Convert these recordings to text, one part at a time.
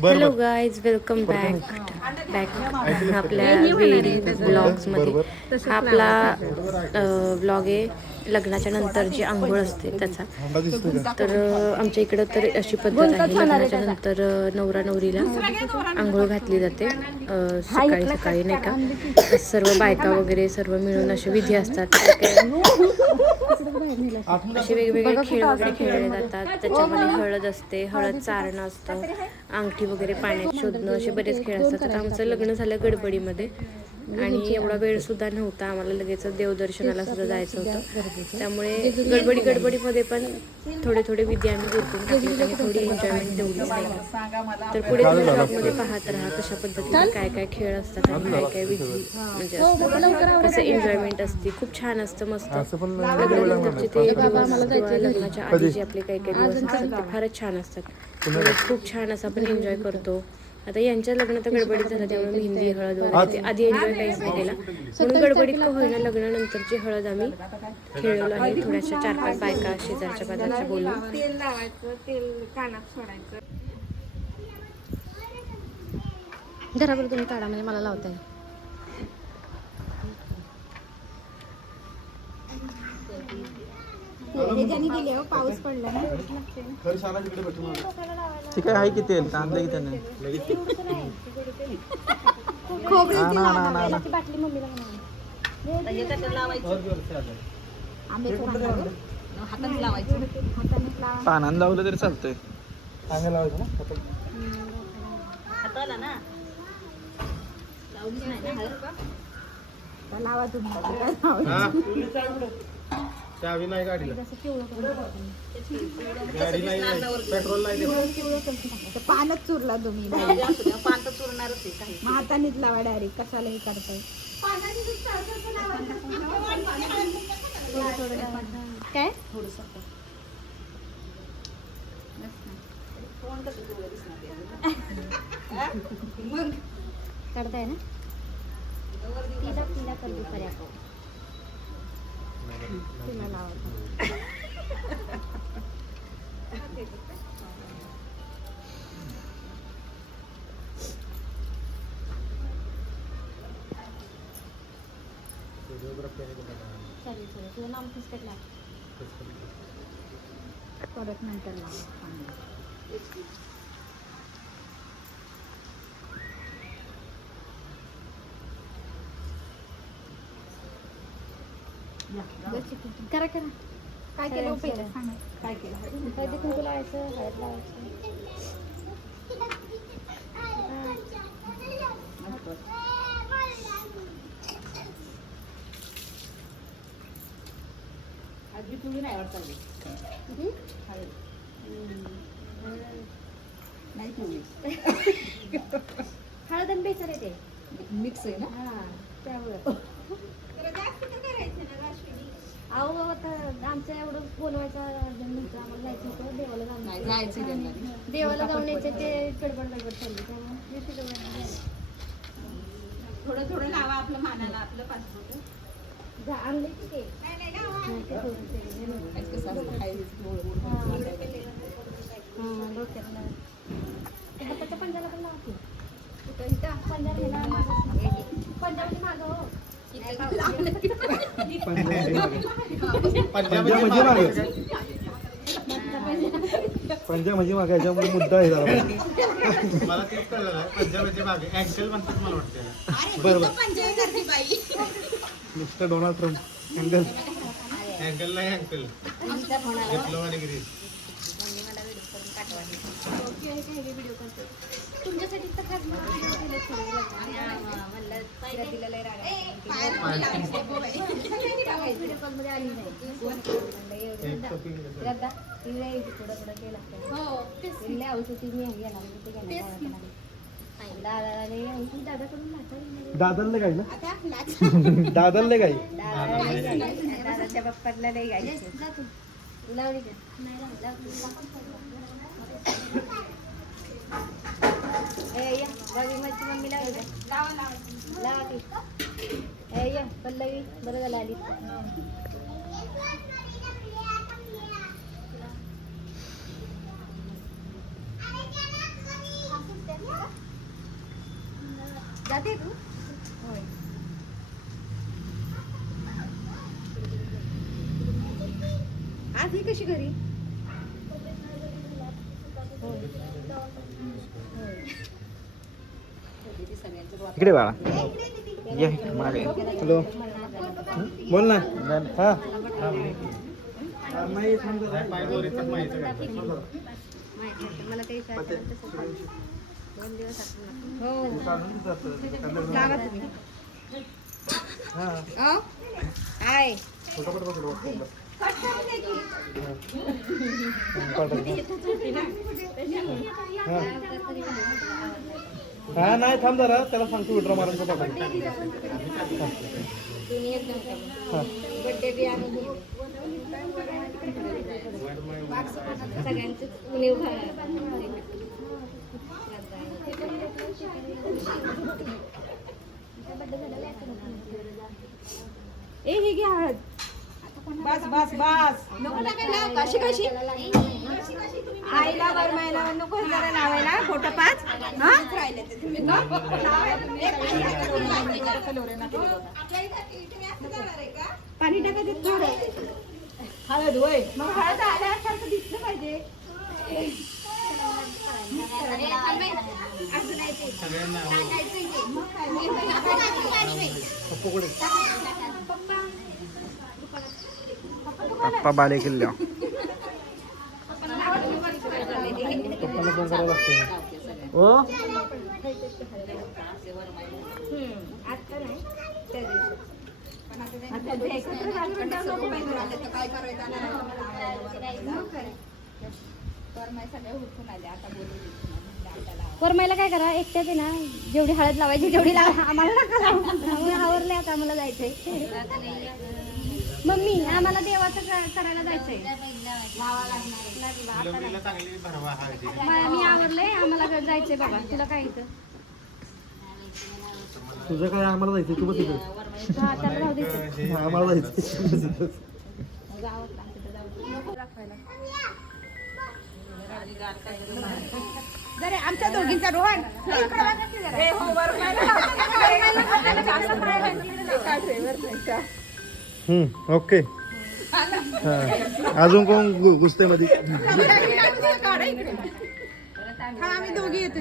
Hello guys welcome back back आपल्या ब्लॉग्समध्ये आपला ब्लॉग आहे. लग्नाच्या नंतर जी आंघोळ असते त्याचा. तर आमच्या इकडं तर अशी पद्धत आहे. लग्नाच्या नंतर नवरा नवरीला आंघोळ घातली जाते सकाळी सकाळी नाही का? सर्व बायका वगैरे सर्व मिळून असे विधी असतात. असे वेगवेगळे खेळ वगैरे खेळले जातात. त्याच्यामध्ये हळद असते हळद चारणं असतं अंगठी वगैरे पाण्यात शोधणं असे बरेच खेळ असतात. आता आमचं लग्न झालं गडबडीमध्ये. आणि एवढा वेळ सुद्धा नव्हता. आम्हाला लगेच देवदर्शनाला सुद्धा जायचं होतं. त्यामुळे गडबडी गडबडीमध्ये पण थोडे थोडे विधी आम्ही गुरकून टाकले आणि थोडी एन्जॉयमेंट तेवढीच नाही. का तर पुढे तुम्ही ब्लॉगमध्ये पाहत राहा कशा पद्धतीने काय काय खेळ असतात आणि काय काय विधी म्हणजे असतात. कसं एन्जॉयमेंट असते? खूप छान असतं मस्त. लग्नानंतरचे ते लग्नाच्या आधी जे आपले काही काही दिवस असतात ते फारच छान असतात. म्हणजे खूप छान असं आपण एन्जॉय करतो. आता यांच्या लग्न तर गडबडीत झालं त्यामुळे मेहंदी हळद वगैरे ते आधी एन्जॉय काहीच नाही केला. म्हणून गडबडीत का होईना लग्नानंतरची हळद आम्ही खेळलो आणि थोड्याशा चार पाच बायका शेजारच्या पाजारच्या बोलून. तेल लावायचं तेल कानात सोडायचं. घरावर तुम्ही काढा म्हणजे मला लावता येईल हो पाऊस पडला ना. ठीक आहे आहे की तेल आणलं की त्याने? ना ना ना ना. बाटली मम्मीला आंब्याचं लावायचं. लावा पानानं लावलं तरी चालतंय. लावा तुम्ही. काय लावायचं? चावी नाही गाडीला. गाडी नाही पेट्रोल नाही तर पानच चुरला तुम्ही. मग हातानेच लावा डायरेक्ट कशाला हे करताय? काय? काढताय ना? तिला तिला करतो पर्याय तिला लावतो चालेल चालेल तुझं नाव फिसकट लाव परत नंतर लावा पाणी. करा करा. काय केलं हो पहिलं? सांगा. काय केलं? हळदी कुंकू लावायचं. हळद लावायचं हळद आणि बेसन येते मिक्स आहे ना? हा त्यामुळं अहो आता आमचं एवढं बोलवायचं नव्हतं आम्हाला जायचं होतं देवाला जाऊन जायचं त्यांना. देवाला जाऊन यायचं ते गडबड गडबड चालली त्यामुळे. थोडं थोडं लावा आपलं मानाला आपलं पासपोर्ट जा आणले की ते ते थोडं ते नको. कसं असतं खायचं हा. डोक्यात लावा. ते हाताच्या पंजाला पण लावा की. मागं हो. पंजाब म्हणजे मागे पंजा म्हणजे मागे याच्यामुळे मुद्दा आहे जरा. मला तेच कळलं नाही. म्हणजे मागे. अँकल म्हणतात मला वाटतं. बरोबर. Mister Donald Trump. Handle uncle नाही अँकल डिप्लोमा डिग्री तुमच्यासाठी तर खास कॉलमध्ये आली. नाही. श्रद्धा तिला यायची पुढं पुढं केलं असतं. तिला औषध मी दादलले ना दादलले काय दादाच्या बाप्पाला नाही या रवी मम्मी या. पल्लवी बरं झालं आली. जाते तू? होय. आज ही कशी घरी? होय. होय. इकडे बाळा. ये मागे हॅलो. बोल ना. हा. नाही हो हा. हा. हा नाही थांब जरा त्याला सांगतो विड्रॉ मारायचं पकड हा. बी आम्ही सगळ्यांचे उणीव ए हे घ्या हळद बस बस बस नको टाकायला कशी कशी आईला वर महिला नको जरा लावायला फोटो पाच. हा? पाणी टाकायचं थोडं. हळद होय मग हळद आल्यासारखं दिसलं पाहिजे. पप्पा बाले किल्ल्या पप्पाला फोन करावं लागतं ओ आता नाही त्या दिवशी आता ते एकत्र घालून टाकलं नको पाहिजे. काय करायचं वरमायला काय करा एकट्याच आहे ना जेवढी हळद लावायची तेवढी लावा आम्हाला नका लावू. आम्ही आवरले आता आम्हाला जायचंय मम्मी आम्हाला देवाचं क- करायला जायचंय. मुलीला चांगली भरवा हळदी मा- मी आवरले आम्हाला जायचंय बाबा. तुला काय इथं? तुझं काय? आम्हाला जायचं तू बस तिथं हा त्याला राहू दे हा, आम्हाला जायचं जरा आमच्या दोघींचा रोहन. पाहिलं. हम्म, ओके हा. अजून कोण घु- घुसते मध्ये आम्ही दोघी येतो.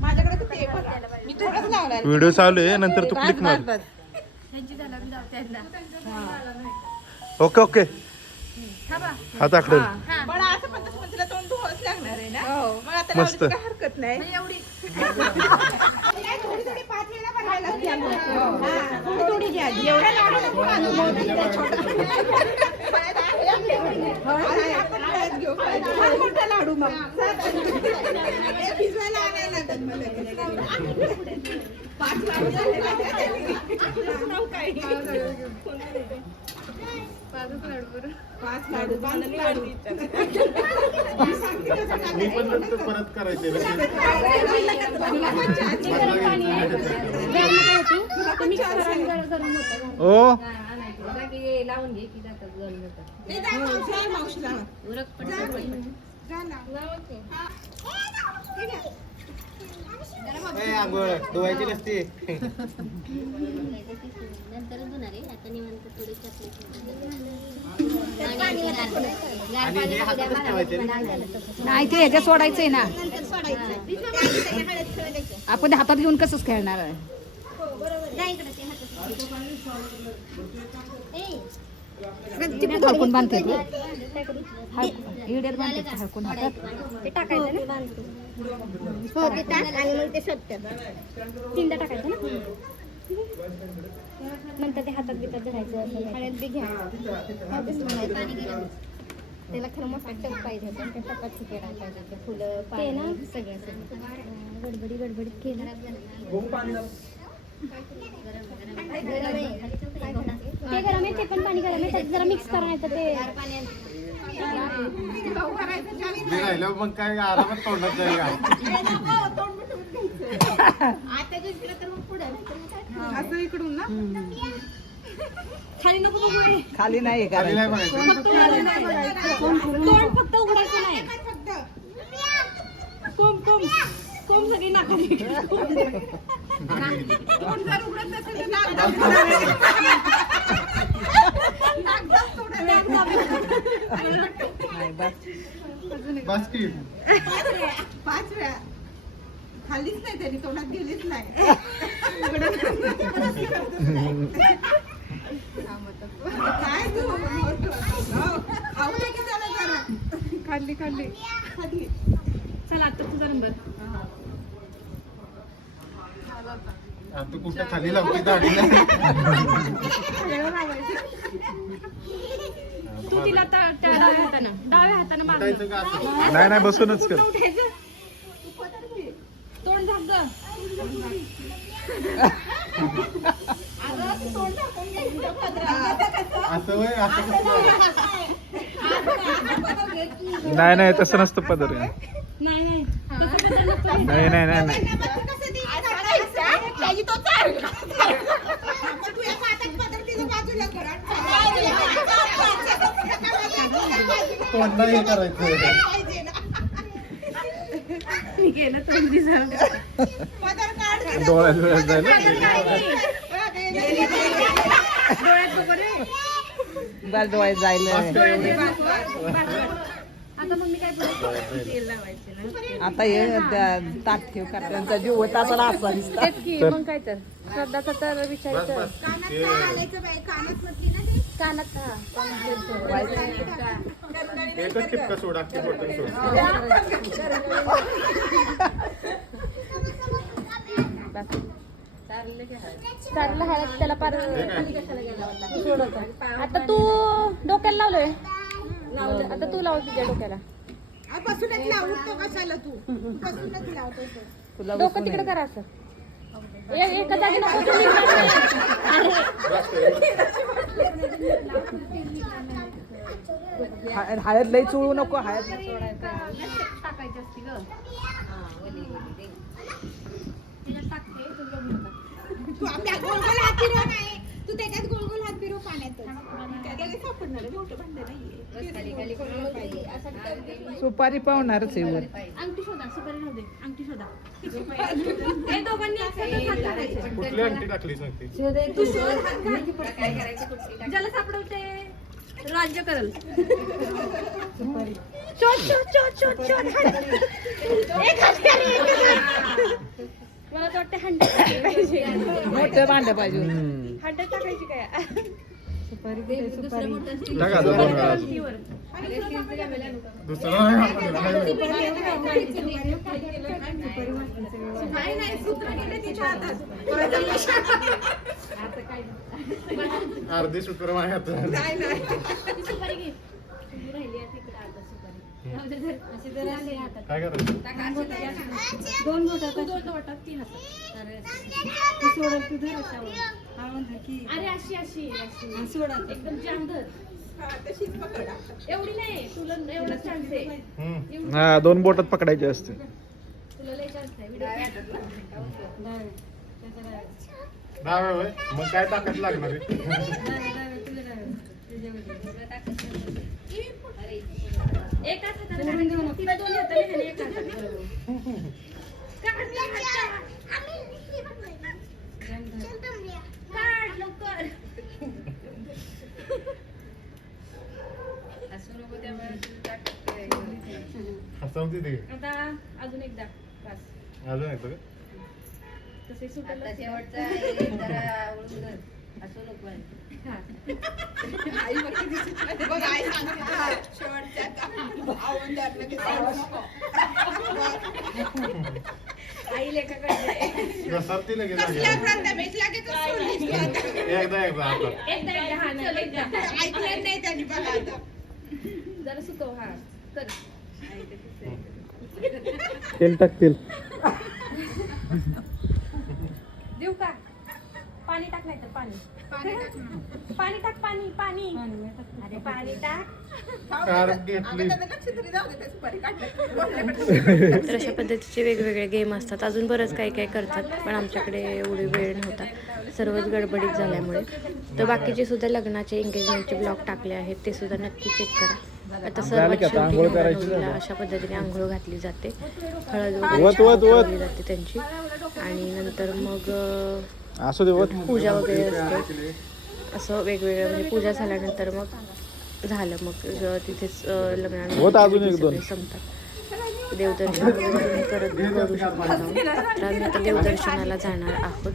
माझ्याकडे बघा. मी थोडंच व्हिडिओ चालू आहे नंतर तू क्लिक मार. ओके ओके हात आकडे पण तसं पण तिला तोंड आहे ना? मग आता हरकत नाही. नाही, थोडी थोडी पाच वेळा बनवायला लागते आम्हाला. हा, थोडी थोडी घ्या. एवढ्या लाडू नको आणू. हो, आहे, आपण हळद घेऊ. फार मोठा लाडू मग. हे भिजवायला आणायला लागत मला. पाच लाडू झाले ना पाच लाडू पाच लाडू मी पण नंतर परत करायचे लावून घे की जातात गरम होतात ते जा, जा, मावशी लावा. उरक पडतं आंघोळ. धुवायची नसते. आणि हे हातातच ठेवायचे. नाही ते ह्याच्यात सोडायचंय ना. आपण हातात घेऊन कसंच खेळणार आहे? हडकून बांधते तू. इड्यात बांधते हडकून हातात. ते टाकायचं ना? हो ते टाक आणि मग ते सत्तर तीनदा टाकायचं ना? नंतर ते हातात बितात धरायचं हळद बी घ्या. त्याला खरं मोठा टप पाहिजे पण ते टपात करायला पाहिजे ते फुलं पाणी सगळं सगळं. गडबडी गडबडीत केलं. ते गरम आहे ते पण पाणी गरम आहे त्यात जरा मिक्स करा नाही तर ते मी राहिलं मग काय आरामात तोंडात जाईल का असं इकडून ना खाली नको बघू हे. खाली नाही. खाली नाही करायचं बघायचं तोंड फक्त उघडायचं नाही. कोंब कोंब. कोंब सगळी जर उघडत नसेल तर बस की पाच वेळा पाच वेळा खाल्लीच नाही त्यांनी तोंडात गेलीच नाही काय तू खाऊ दे की त्याला जरा खाल्ली खाल्ली. चला आता तुझा नंबर. तू कुठं खाली लावते दाढी. तू तिला त्या त्या डाव्या हातानं डाव्या हातानं मार उठायचं का असं? नाही नाही बसूनच कर. तोंड झाक ग. असं वय असं कसं नाही नाही तसं नसतं पदर. नाही नाही. नसतं. नाही नाही नाही नाही तोंडला हे करायचं गेलं तोंड. डोळ्यात डोळ्यात जायला डोळ्यात बघ रे. बस डोळे जायला आता मग मी काय बोलू तेल लावायचे आता हे त्या- ताट ठेव का त्यांचा जीव होता असा असा दिसता तेच की मग काय तर. श्रद्धाचा तर बस विचारायचं बस. ते? कानात हा एकच टिपका सोड अख्खी बॉटल सोड. चाललं हळद त्याला पार आता तू डोक्याला लावलोय. आता तू लाव तुझ्या डोक्याला. बसूनच लाव उठतो कशाला तू? बसूनच लावतो तो. तुला डोकं तिकडे करा असं. ए- एका जागी नको तुम्ही हा- हळद लई चुळू नको हळद टाकायची असती ग तू आपल्या हात नाही तू त्याच्यात गोल गोल हात फिरव नाहीये. सुपारी पावणारच आहे अंगठी शोधा सुपारी राहू दे अंगठी शोधा. हे दोघांनी. कुठली अंगठी तू हात. ज्याला सापडवते राज्य करल. शोध शोध शोध शोध शोध. एक हात कर, एक हात. मला वाटतं हंड्रेड पाहिजे. मोठं भांड पाहिजे हंड्रेड टाकायची काय टाका आता दोन वेळा वर. दुसरं नाही नाही नाही सूत्र गेले तिच्या हातात अर्धी शुक्र माझ्या हातात. नाही नाही सुपारी घे राहिली आहे तिकडे अर्धा सुपारी राहू दे, धर. अशी जर आली हातात काय करायचं? दोन बोटात तू दोन बोटात तीन हातात अरे तू सोडत तू धर अशावर. अरे अशी अशी अशी. सोडत एकदम जाम धर एवढी नाही. तुला एवढा चान्स आहे. हम्म. हा दोन बोटात पकडायचे असते तुला लय चान्स आहे. व्हिडिओ डाव्या वय मग काय ताकद लागणार आहे. एकाच हाताने काढ. तिला दोन्ही हाताने खाली एका हाताने. काढ ना हात. काढ लवकर. हसवते ते आता अजून एकदा. बस. अजून येतो का तसे सुटलं हा. आई बघ किती सुटलं. बघ आई सांगते हा, शेवटच्या आता आवडलं लगेच सांगू नको. आई लेखा काढते घसरती लगेच कसल्या जागेवर. प्रथमेश लगेच सोडलीस तू आता. एकदा एकदा आता एकदा एकदा हा ना एकदा ऐकलं नाही त्यांनी बघा आता जरा सुकव हा कर तेल टाकतील देऊ का पाणी टाक नाही तर पाणी पाणी टाक पाणी पाणी. अरे पाणी टाक. तरी अशा पद्धतीचे वेगवेगळे गेम असतात. अजून बरंच काही काही करतात पण आमच्याकडे एवढी वेळ नव्हता. सर्वच गडबडीत झाल्यामुळे. तर बाकीचे सुद्धा लग्नाचे एंगेजमेंटचे ब्लॉग टाकले आहेत ते सुद्धा नक्की चेक करा. आता सर्वात शेवटी. अशा पद्धतीने आंघोळ घातली जाते. हळद वगैरे जाते त्यांची. आणि नंतर मग असू दे. पूजा वगैरे असते असं वेगवेगळं म्हणजे पूजा झाल्यानंतर मग झालं मग तिथेच लग्नानंतर होतं अजून एक सगळे दोन. संपतात देवदर्शन करत करू शकता. तर आम्ही आता देवदर्शनाला जाणार आहोत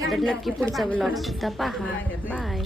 तर नक्की पुढचा ब्लॉग सुद्धा पहा बाय